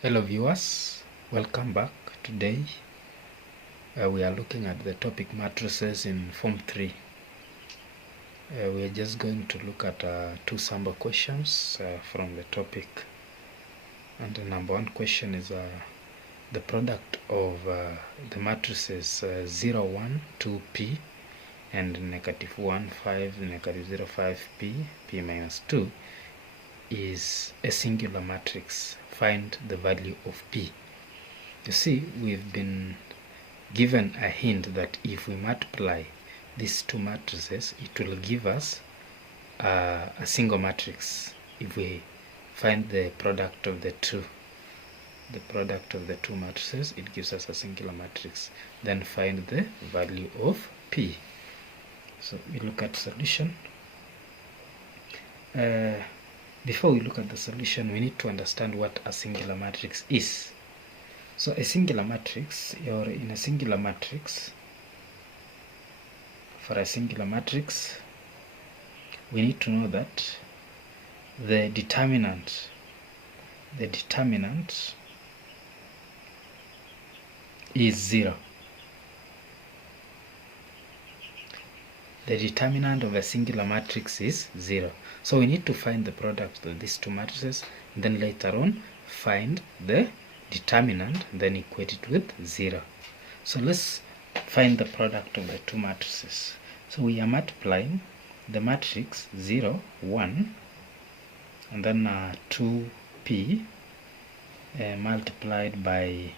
Hello viewers, welcome back. Today we are looking at the topic matrices in Form 3. We are just going to look at two sample questions from the topic. And the number one question is the product of the matrices 0, 1, 2p and negative 1, 5, negative 0, 5p, p minus 2 is a singular matrix. Find the value of p. You see, we've been given a hint that if we multiply these two matrices, it will give us a single matrix. If we find the product of the two matrices, it gives us a singular matrix. Then find the value of p. So we look at solution. Before we look at the solution, we need to understand what a singular matrix is. So a singular matrix, you're in a singular matrix. For a singular matrix, we need to know that the determinant is 0. The determinant of a singular matrix is 0. So we need to find the product of these two matrices, and then later on find the determinant, then equate it with 0. So let's find the product of the two matrices. So we are multiplying the matrix 0, 1, and then 2p multiplied by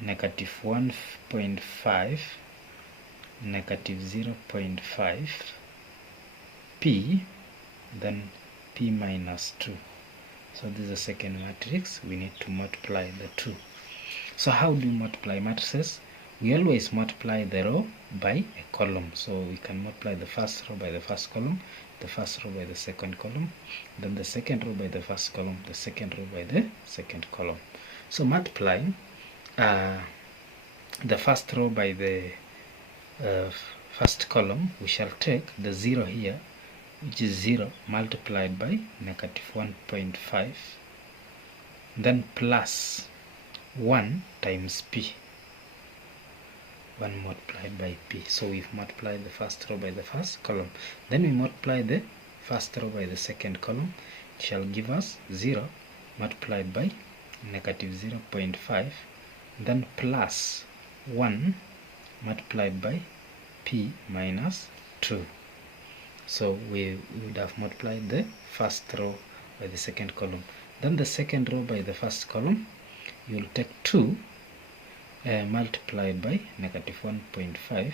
negative 1.5, negative 0.5 p, then p minus 2. So this is the second matrix. We need to multiply the two. So how do we multiply matrices? We always multiply the row by a column. So we can multiply the first row by the first column, the first row by the second column, then the second row by the first column, the second row by the second column. So multiplying the first row by the first column, we shall take the 0 here, which is 0 multiplied by negative 1.5, then plus 1 times p, 1 multiplied by p. So we've multiplied the first row by the first column, then we multiply the first row by the second column. It shall give us 0 multiplied by negative 0.5, then plus 1 multiplied by p minus 2. So we would have multiplied the first row by the second column. Then the second row by the first column, you will take 2 multiplied by negative 1.5,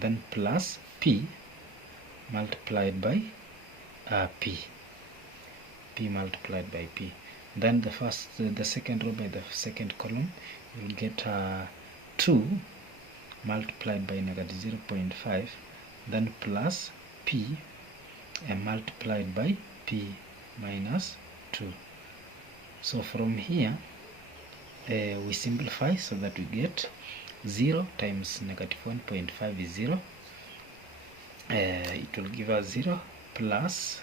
then plus p multiplied by p multiplied by p. Then the second row by the second column, you will get 2 multiplied by negative 0.5, then plus p multiplied by p minus 2. So from here we simplify so that we get 0 times negative 1.5 is 0. It will give us 0 plus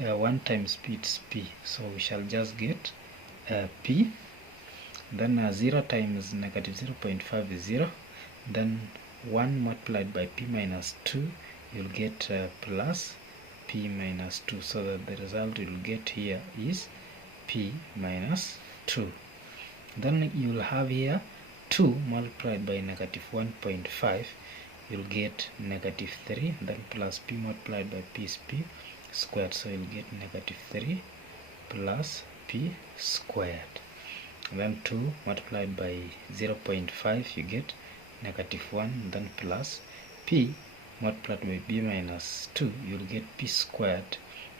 1 times p is p. So we shall just get p. Then 0 times negative 0.5 is 0. Then 1 multiplied by p minus 2, you'll get plus p minus 2. So that the result you'll get here is p minus 2. Then you'll have here 2 multiplied by negative 1.5, you'll get negative 3, then plus p multiplied by p is p squared. So you'll get negative 3 plus p squared. And then 2 multiplied by 0.5, you get negative 1, then plus p multiplied by b minus 2, you'll get p squared,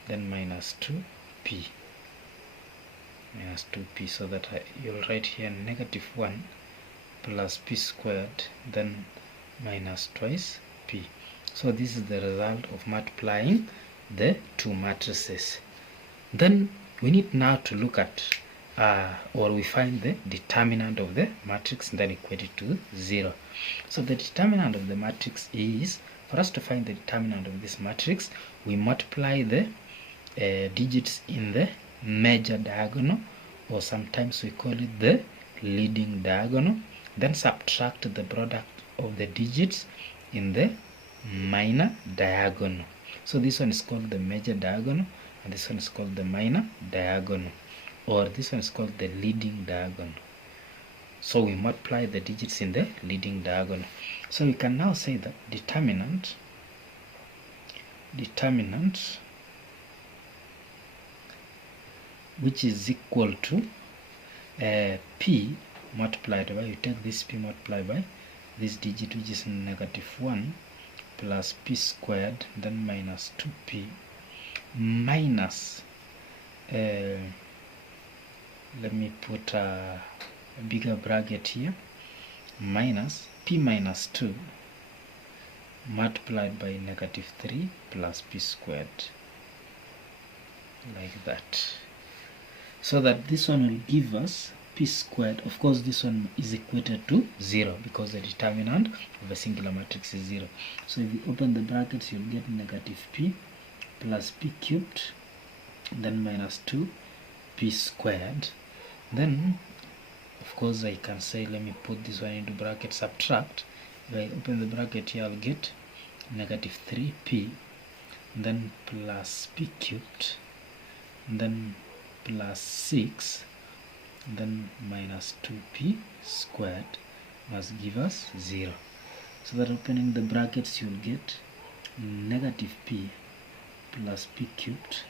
then minus 2p. So that you'll write here negative 1 plus p squared, then minus twice p. So this is the result of multiplying the two matrices. Then we need now to look at or we find the determinant of the matrix and then equate it to 0. So the determinant of the matrix is, for us to find the determinant of this matrix, we multiply the digits in the major diagonal or sometimes we call it the leading diagonal. Then subtract the product of the digits in the minor diagonal. So this one is called the major diagonal, and this one is called the minor diagonal, or this one is called the leading diagonal. So we multiply the digits in the leading diagonal. So we can now say that determinant which is equal to p multiplied by, you take this p multiplied by this digit, which is -1 plus p squared, then minus 2p minus, let me put a bigger bracket here, minus p minus 2 multiplied by -3 plus p squared, like that. So that this one will give us p squared. Of course, this one is equated to 0 because the determinant of a singular matrix is 0. So if you open the brackets, you'll get -p plus p cubed, then minus 2p squared. Then, of course, I can say, let me put this one into bracket, subtract. If I open the bracket here, I'll get -3p, then plus p cubed, then plus 6, then minus 2p squared must give us 0. So that opening the brackets, you'll get -p plus p cubed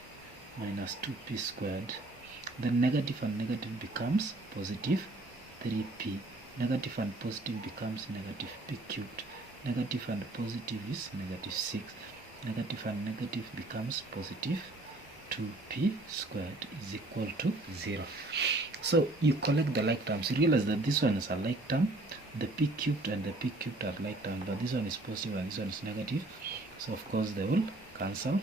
minus 2p squared. Then negative and negative becomes positive 3p. Negative and positive becomes -p cubed. Negative and positive is -6. Negative and negative becomes positive 2p squared is equal to 0. So you collect the like terms. You realize that this one is a like term, the p cubed and the p cubed are like terms, but this one is positive and this one is negative, so of course they will cancel.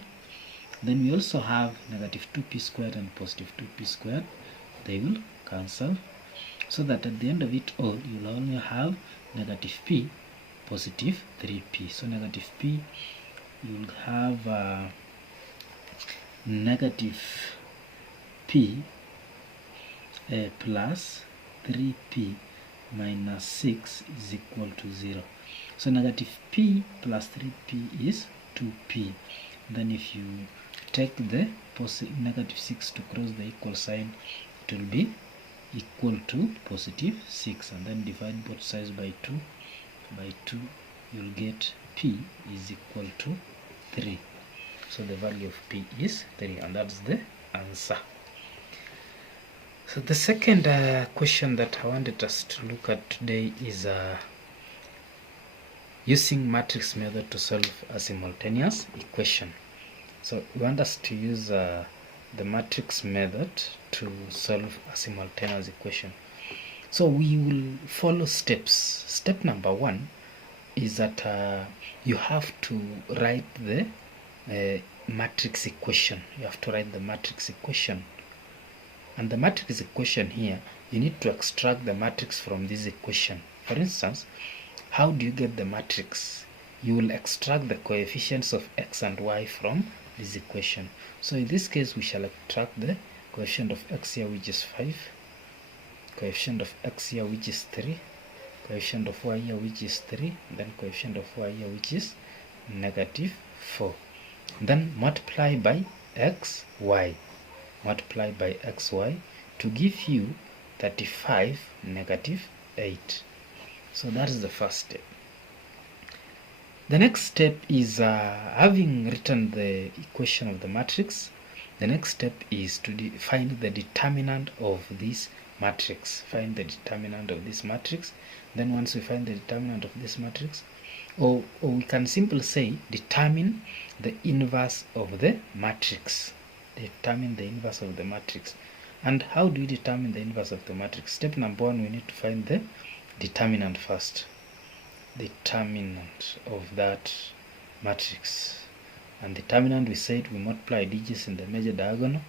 Then we also have -2p squared and positive 2p squared, they will cancel, so that at the end of it all you'll only have -p positive 3p. So -p, you'll have -p plus 3p minus 6 is equal to 0. So -p plus 3p is 2p. Then if you take the -6 to cross the equal sign, it will be equal to positive 6, and then divide both sides by 2. By 2, you'll get p is equal to 3. So the value of p is 3, and that's the answer. So the second question that I wanted us to look at today is using matrix method to solve a simultaneous equation. So we want us to use the matrix method to solve a simultaneous equation. So we will follow steps. Step number 1 is that you have to write the matrix equation. You have to write the matrix equation. And the matrix equation here, you need to extract the matrix from this equation. For instance, how do you get the matrix? You will extract the coefficients of x and y from this equation. So in this case, we shall extract the coefficient of x here, which is 5, coefficient of x here, which is 3, coefficient of y here, which is 3, then coefficient of y here, which is -4. Then multiply by xy. Multiply by xy to give you 35 -8. So that is the first step. The next step is having written the equation of the matrix. The next step is to find the determinant of this matrix. Find the determinant of this matrix. Then once we find the determinant of this matrix, or we can simply say determine the inverse of the matrix. Determine the inverse of the matrix. And how do we determine the inverse of the matrix? Step number 1, we need to find the determinant first. Determinant of that matrix. And determinant, we said we multiply digits in the major diagonal,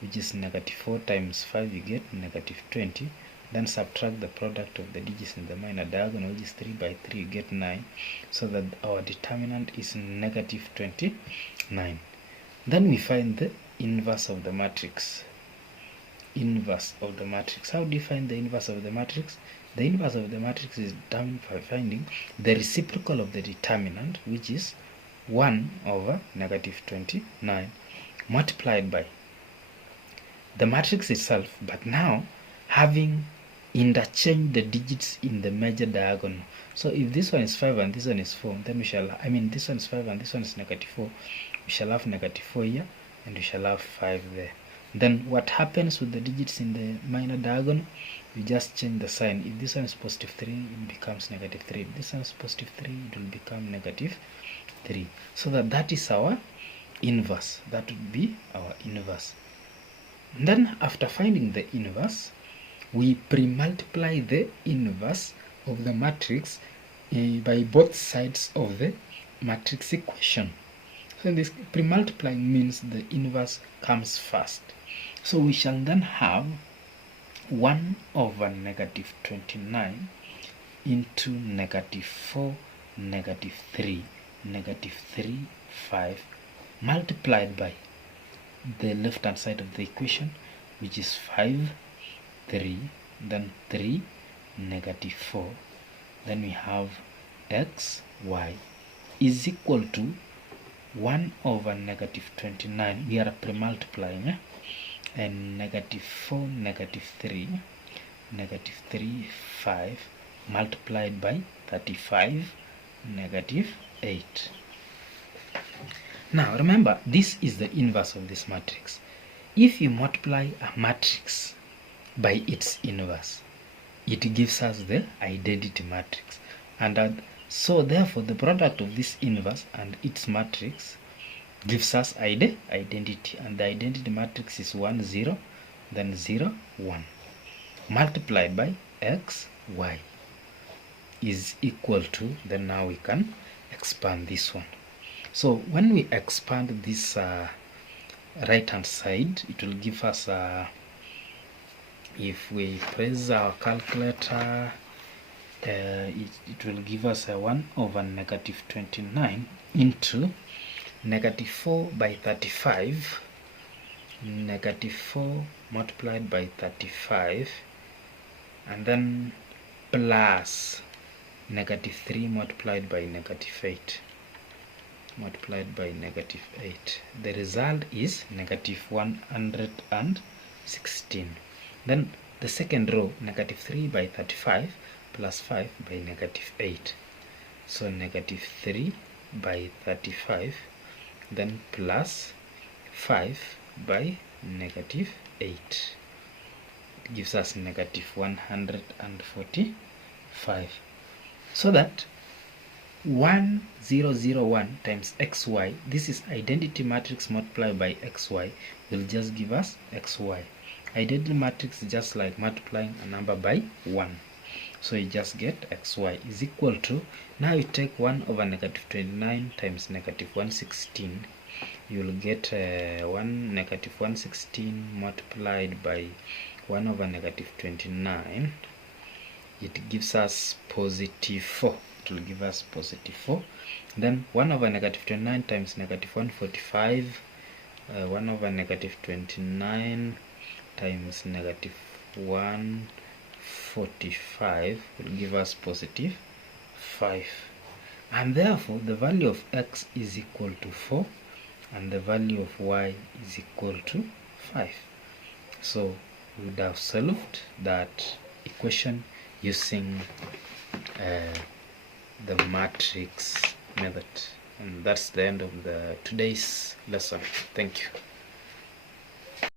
which is -4 times 5, you get -20. Then subtract the product of the digits in the minor diagonal, which is 3 by 3, you get 9. So that our determinant is -29. Then we find the inverse of the matrix. inverse of the matrix. How do you find the inverse of the matrix? The inverse of the matrix is determined by finding the reciprocal of the determinant, which is 1 over negative 29 multiplied by the matrix itself, but now having interchanged the digits in the major diagonal. So if this one is 5 and this one is 4, then we shall, this one is 5 and this one is negative 4, we shall have negative 4 here and we shall have 5 there. Then what happens with the digits in the minor diagonal? We just change the sign. If this one is positive 3, it becomes negative 3. If this one is positive 3, it will become negative 3. So that is our inverse. That would be our inverse. And then after finding the inverse, we pre-multiply the inverse of the matrix by both sides of the matrix equation. So this pre-multiplying means the inverse comes first. So we shall then have 1 over negative 29 into negative 4, negative 3, negative 3, 5, multiplied by the left hand side of the equation, which is 5, 3, then 3, negative 4. Then we have x, y is equal to 1 over negative 29. We are pre-multiplying, and negative 4, negative 3, negative 3, 5, multiplied by 35, negative 8. Now remember, this is the inverse of this matrix. If you multiply a matrix by its inverse, it gives us the identity matrix, and so therefore the product of this inverse and its matrix gives us identity, and the identity matrix is 1, 0, then 0, 1, multiplied by x, y is equal to, then now we can expand this one. So when we expand this right hand side, it will give us if we press our calculator, it will give us a 1 over negative 29 into negative 4 by 35, negative 4 multiplied by 35, and then plus negative 3 multiplied by negative 8, multiplied by negative 8. The result is negative 116. Then the second row, negative 3 by 35 plus 5 by negative 8. So negative 3 by 35, then plus 5 by negative 8. It gives us negative 145. So that 1001 times xy, this is identity matrix multiplied by xy, will just give us xy. Identity matrix is just like multiplying a number by 1. So you just get xy is equal to, now you take 1 over negative 29 times negative 116. You will get negative 116 multiplied by 1 over negative 29. It gives us positive 4. It will give us positive 4. Then 1 over negative 29 times negative 145. 1 over negative 29 times negative 145 will give us positive 5. And therefore the value of x is equal to 4 and the value of y is equal to 5. So we would have solved that equation using the matrix method. And that's the end of today's lesson. Thank you.